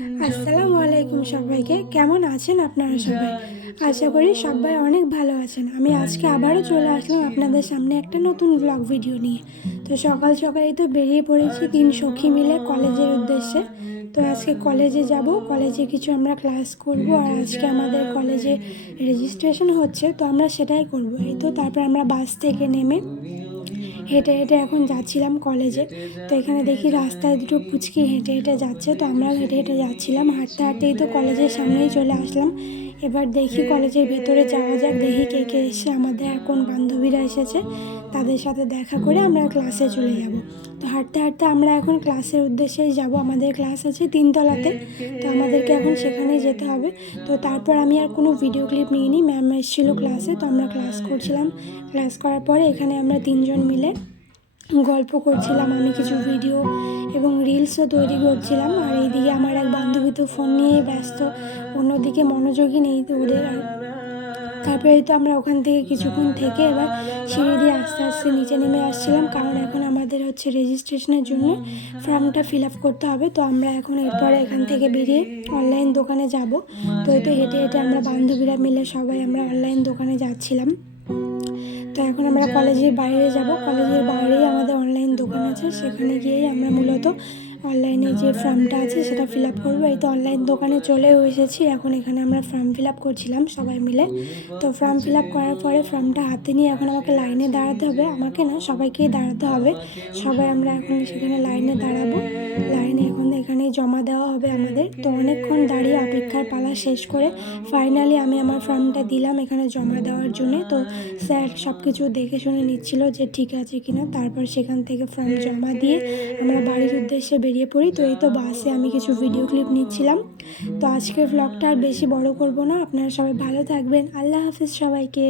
আসসালামু আলাইকুম সবাইকে। কেমন আছেন আপনারা সবাই? আশা করি সবাই অনেক ভালো আছেন। আমি আজকে আবারও চলে আসলাম আপনাদের সামনে একটা নতুন ব্লগ ভিডিও নিয়ে। তো সকাল সকালেই তো বেরিয়ে পড়েছি 3 সখী মিলে কলেজের উদ্দেশ্যে। তো আজকে কলেজে যাব, কলেজে কিছু আমরা ক্লাস করব, আর আজকে আমাদের কলেজে রেজিস্ট্রেশন হচ্ছে, তো আমরা সেটাই করব। এই তো তারপর আমরা বাস থেকে নেমে হেঁটে হেঁটে এখন যাচ্ছিলাম কলেজে। তো এখানে দেখি রাস্তায় দুটো পুচকি হেঁটে হেঁটে যাচ্ছে, তো আমরাও হেঁটে হেঁটে যাচ্ছিলাম। হাঁটতে হাঁটতেই তো কলেজের সামনেই চলে আসলাম। এবার দেখি কলেজের ভেতরে যাওয়া যাক, দেখি কে কে এসে, আমাদের আর কোন বান্ধবীরা এসেছে, তাদের সাথে দেখা করে আমরা ক্লাসে চলে যাব। তো হাঁটতে হাঁটতে আমরা এখন ক্লাসের উদ্দেশ্যেই যাব। আমাদের ক্লাস আছে 3 তলাতে, তো আমাদেরকে এখন সেখানেই যেতে হবে। তো তারপর আমি আর কোনো ভিডিও ক্লিপ নিইনি, ম্যাম এসেছিলো ক্লাসে, তো আমরা ক্লাস করছিলাম। ক্লাস করার পরে এখানে আমরা 3জন মিলে গল্প করছিলাম, আমি কিছু ভিডিও এবং রিলসও তৈরি করছিলাম। আর এইদিকে আমার এক বান্ধবী তো ফোন নিয়ে ব্যস্ত, অন্যদিকে মনোযোগই নেই তো ওদের। আর তারপরে তো আমরা ওখান থেকে কিছুক্ষণ থেকে এবার সিঁড়ি দিয়ে আস্তে আস্তে নিচে নেমে আসছিলাম, কারণ এখন আমাদের হচ্ছে রেজিস্ট্রেশনের জন্য ফর্মটা ফিল আপ করতে হবে। তো আমরা এখন এরপরে এখান থেকে বেরিয়ে অনলাইন দোকানে যাব। তো এই তো হেঁটে হেঁটে আমরা বান্ধবীরা মিলে সবাই আমরা অনলাইন দোকানে যাচ্ছিলাম। তো এখন আমরা কলেজের বাইরে যাব, কলেজের বাইরেই আমাদের অনলাইন দোকান আছে, সেখানে গিয়েই আমরা মূলত অনলাইনে যে ফর্মটা আছে সেটা ফিল আপ করবো। এই তো অনলাইন দোকানে চলেও এসেছি, এখন এখানে আমরা ফর্ম ফিল আপ করছিলাম সবাই মিলে। তো ফর্ম ফিল আপ করার পরে ফর্মটা হাতে নিয়ে এখন আমাকে লাইনে দাঁড়াতে হবে, আমাকে না সবাইকেই দাঁড়াতে হবে। সবাই আমরা এখন সেখানে লাইনে দাঁড়াবো, লাইনে এখন এখানে জমা দেওয়া হবে আমাদের। তো অনেকক্ষণ দাঁড়িয়ে অপেক্ষার পালা শেষ করে ফাইনালি আমি আমার ফর্মটা দিলাম এখানে জমা দেওয়ার জন্যে। তো স্যার সব কিছু দেখে শুনে নিচ্ছিল যে ঠিক আছে কিনা। তারপর সেখান থেকে ফর্ম জমা দিয়ে আমরা বাড়ির উদ্দেশ্যে বেরিয়ে পড়ি। তো এই তো বাসে আমি কিছু ভিডিও ক্লিপ নিচ্ছিলাম। তো আজকের ব্লগটা আর বেশি বড় করব না, আপনারা সবাই ভালো থাকবেন। আল্লাহ হাফিজ সবাইকে।